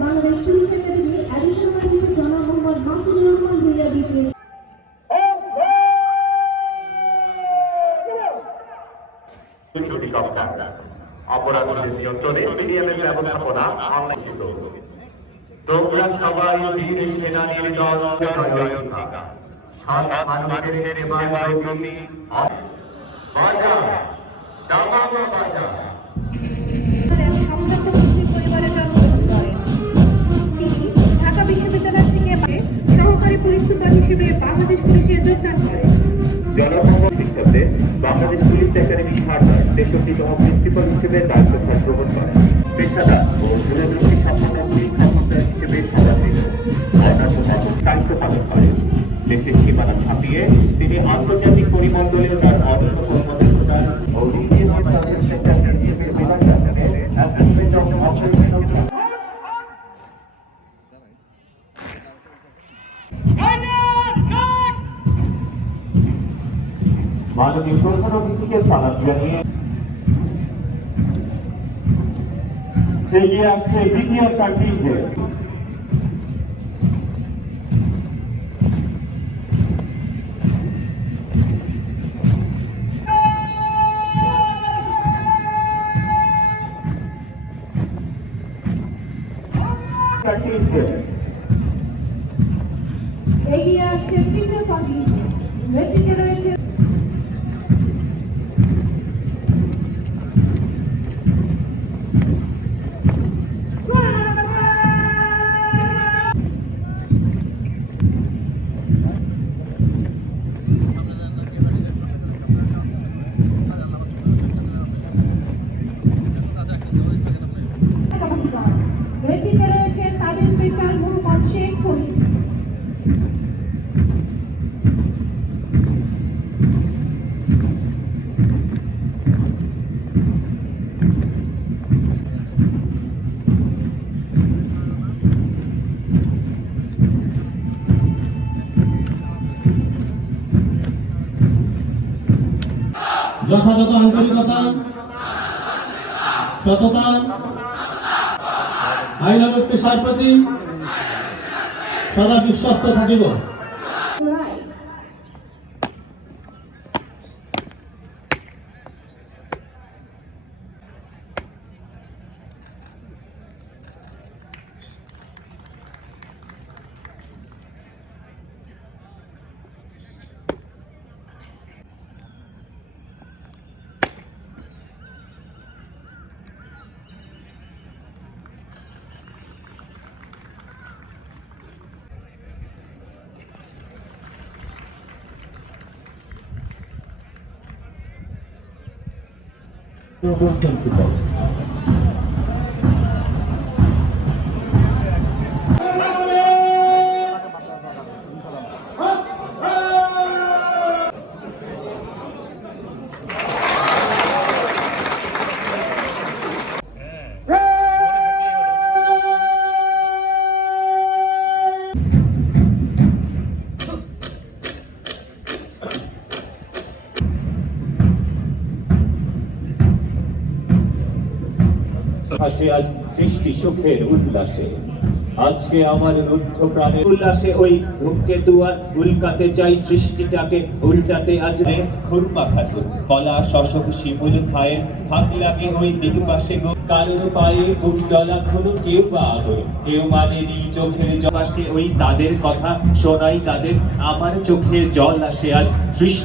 Bangladesh police academy additional জনাব Mohammad Masudur Rahman Bhuiyan BPS অপরাধীদের নিয়ন্ত্রণে সিডিএমের ব্যবস্থাপনা অন্বেষিত। তোমরা সবাই বীর সেনানীর দল জয়ন্তিকা সাত মানুষের সেবায় ব্রতী বাজা দামামা বাজা। পরিবারে জন্মগ্রহণ করেন। তিনি ঢাকা বিশ্ববিদ্যালয় থেকে সহকারী পুলিশ সুপার হিসেবে বাংলাদেশ পুলিশে যোগদান করেন। জনমঙ্গল হিসাবে বাংলাদেশ পুলিশ একাডেমি ঢাকার 63তম প্রিন্সিপাল হিসেবে দায়িত্বভার গ্রহণ করেন। পেশাদার ও দূরদর্শী সম্পন্ন পুলিশ কর্মকর্তা হিসেবে সদাবৃত দায়িত্ব পালন করেন। দেশের সীমানা ছাপিয়ে তিনি আন্তর্জাতিক পরিমণ্ডলেও তার অনন্য কর্মদক্ষতার ও মাননীয় প্রধান অতিথিকে সালাম জানিয়ে এগিয়ে আসছে দ্বিতীয় প্রার্থীদের। এগিয়ে আসছে তৃতীয় প্রার্থী। নেতৃত্বে রয়েছে সাব ইন্সপেক্টর মোহাম্মদ শেখ খলিল। যথাযথ আন্তরিকতা, সততা, আইনানুগ পেশার প্রতি সদা বিশ্বস্ত থাকিব। Principal. হাসে আজ সৃষ্টি সুখের উল্লাসে, আজকে আমার রুদ্ধ প্রাণের উল্লাসে ওই ধূমকেতুয়া উল্কাতে চাই সৃষ্টিটাকে উল্টাতে আজ খুরমা খাতুন কলা শশক শিমুল খায়ের ফাঁক লাগে ওই দিক পাশে কারোর পায়ে বুক ডলা খুন কেউ বা আগর কেউ মানে চোখের জল আসে ওই তাদের কথা শোনাই তাদের আমার চোখে জল আসে আজ সৃষ্টি